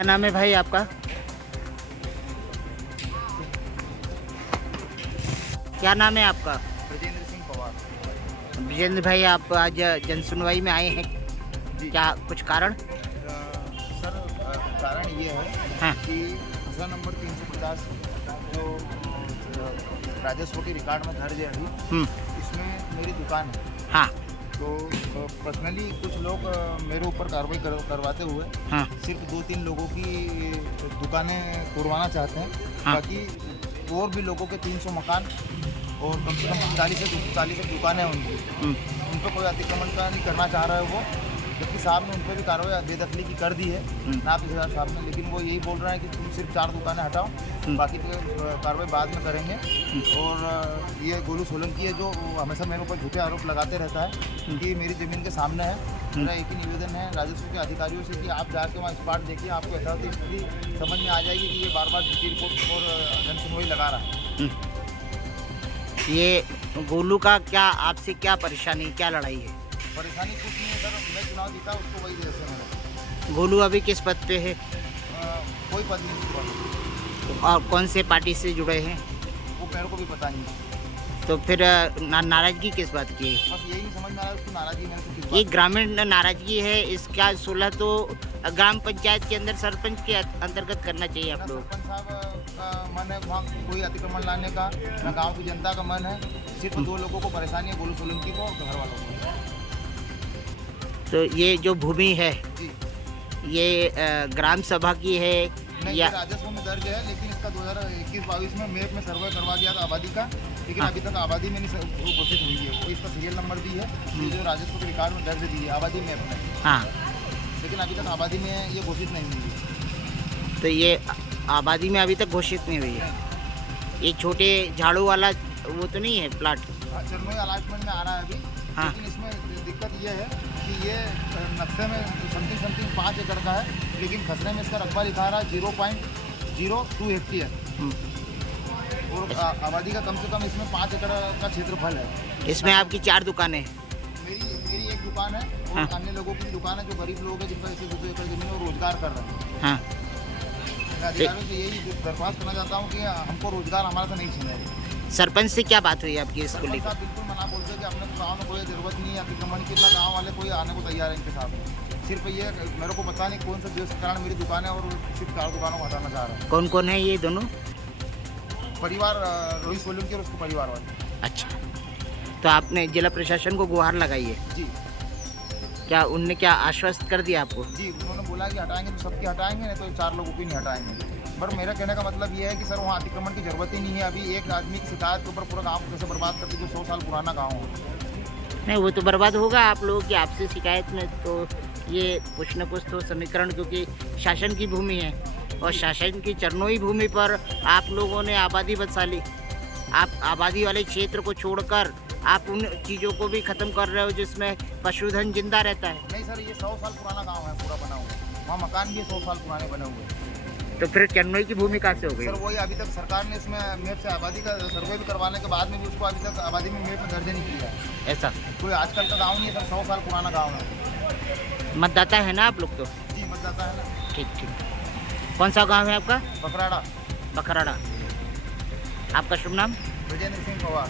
क्या नाम है भाई आपका? क्या नाम है आपका? ब्रजेंद्र सिंह पवार। विजेंद्र भाई, आप आज जनसुनवाई में आए हैं, जी क्या कुछ कारण? सर, कारण ये है हाँ। कि मसला नंबर 350 जो राजस्व के रिकॉर्ड में दर्ज है अभी, हम्म। इसमें मेरी दुकान है। हाँ। तो पर्सनली कुछ लोग मेरे ऊपर कार्रवाई करवाते हुए हाँ। सिर्फ 2-3 लोगों की दुकानें तोड़वाना चाहते हैं। हाँ। बाकी और भी लोगों के 300 मकान और कम से कम 40 से दुकानें हैं उनकी, उन पर कोई अतिक्रमण का नहीं करना चाह रहा है वो। जबकि साहब ने उन पर भी कार्रवाई बेदखली की कर दी है नायब तहसीलदार साहब ने, लेकिन वो यही बोल रहे हैं कि तुम सिर्फ 4 दुकानें हटाओ, बाकी तो कार्रवाई बाद में करेंगे। और ये गोलू सोलंकी है जो हमेशा मेरे ऊपर झूठे आरोप लगाते रहता है कि मेरी ज़मीन के सामने है। मेरा एक ही निवेदन है राजस्व के अधिकारियों से कि आप जाके वहाँ स्पॉट देखिए, आपको यथार्थ स्थिति समझ में आ जाएगी कि ये बार बार झूठी रिपोर्ट और जनसुनवाई लगा रहा है। ये गोलू का क्या आपसे क्या परेशानी, क्या लड़ाई है? परेशानी कुछ नहीं है सर, मैं चुनाव जीता उसको वही जैसे मेरा गोलू अभी किस पद पे है कोई पद नहीं उसका। और कौन से पार्टी से जुड़े हैं? वो मेरे को भी पता नहीं। तो फिर नाराजगी किस बात की है? बस यही नहीं समझ में आ रहा है उसकी नाराजगी मेरे से किस ये बात ग्रामीण नाराजगी है, इसका 16 तो ग्राम पंचायत के अंदर सरपंच के अंतर्गत करना चाहिए की। आप ना लोग। सरपंच साहब का मन है वहाँ कोई अतिक्रमण लाने का, ना गांव की जनता का मन है। सिर्फ 2 लोगों को परेशानी है, गोलू सोलंकी को और घर वालों को। तो ये जो भूमि है जी ये ग्राम सभा की है नहीं, या? ये राजस्व में दर्ज है, लेकिन इसका 2021-22 में मैप में सर्वे करवा दिया था आबादी का, लेकिन हाँ। अभी तक आबादी में नहीं वो घोषित हुई है। तो इसका सीरियल नंबर भी है, ये जो राजस्व के रिकॉर्ड में दर्ज दी है आबादी मैप में, हाँ। लेकिन अभी तक आबादी में ये घोषित नहीं हुई है। तो ये आबादी में अभी तक घोषित नहीं हुई है। ये छोटे झाड़ू वाला वो तो नहीं है प्लाट? चरनोई अलाटमेंट में आ रहा है अभी। हाँ। लेकिन इसमें दिक्कत ये है कि ये नक्शे में समथिंग 5 एकड़ का है, लेकिन खसरे में इसका रकबा लिखा रहा है 0.02 हेक्टेयर और आबादी का कम से कम इसमें 5 एकड़ का क्षेत्रफल है। इसमें आपकी 4 दुकानें हैं। मेरी एक दुकान है और हाँ। अन्य लोगों की भी दुकान है जो गरीब लोग हैं जिनका 1-2 एकड़ जमीन है और रोजगार कर रहे हैं। हाँ। मैं अधिकारियों से यही दरख्वास्त करना चाहता हूँ कि हमको रोजगार हमारा से नहीं छीने। सरपंच से क्या बात हुई आपकी इसको सरपंच लेकर? साहब बिल्कुल मना बोलते हैं कि अपने गाँव में कोई ज़रूरत नहीं है अतिक्रमण की, ना गाँव वाले कोई आने को तैयार है इनके साथ। सिर्फ ये मेरे को पता नहीं कौन सा देश के कारण मेरी दुकान है और सिर्फ 4 दुकानों को हटाना चाह रहा है। कौन कौन है ये दोनों? परिवार रोहित सोलंकी और उसके परिवार वाले। अच्छा, तो आपने जिला प्रशासन को गुहार लगाई है? जी क्या उनने क्या आश्वस्त कर दिया आपको? जी, उन्होंने बोला कि हटाएंगे तो सबकी हटाएंगे, नहीं तो 4 लोगों की नहीं हटाएंगे। पर मेरा कहने का मतलब ये है कि सर वहाँ अतिक्रमण की ज़रूरत ही नहीं है। अभी एक आदमी की शिकायत के ऊपर पूरा गाँव कैसे बर्बाद करती जो 100 साल पुराना गाँव है। नहीं, वो तो बर्बाद होगा आप लोगों की आपसे शिकायत में, तो ये कुछ न कुछ तो समीकरण, क्योंकि शासन की भूमि है और शासन की चरनोई भूमि पर आप लोगों ने आबादी बसा ली। आप आबादी वाले क्षेत्र को छोड़कर आप उन चीज़ों को भी ख़त्म कर रहे हो जिसमें पशुधन जिंदा रहता है। नहीं सर, ये 100 साल पुराना गाँव है पूरा बना हुआ, वहाँ मकान भी 100 साल पुराने बने हुए हैं। तो फिर चरनोई की भूमि कहाँ से हो गई? सर वही अभी तक सरकार ने इसमें मैप से आबादी का सर्वे भी करवाने के बाद में भी उसको अभी तक आबादी में मैप में दर्ज नहीं किया है। ऐसा कोई आजकल का गांव नहीं है सर, 100 साल पुराना गांव है। मतदाता है ना आप लोग तो? जी मतदाता है ना। ठीक ठीक। कौन सा गांव है आपका? बकराड़ा। बखराड़ा। आपका शुभ नाम? ब्रजेंद्र सिंह पवार।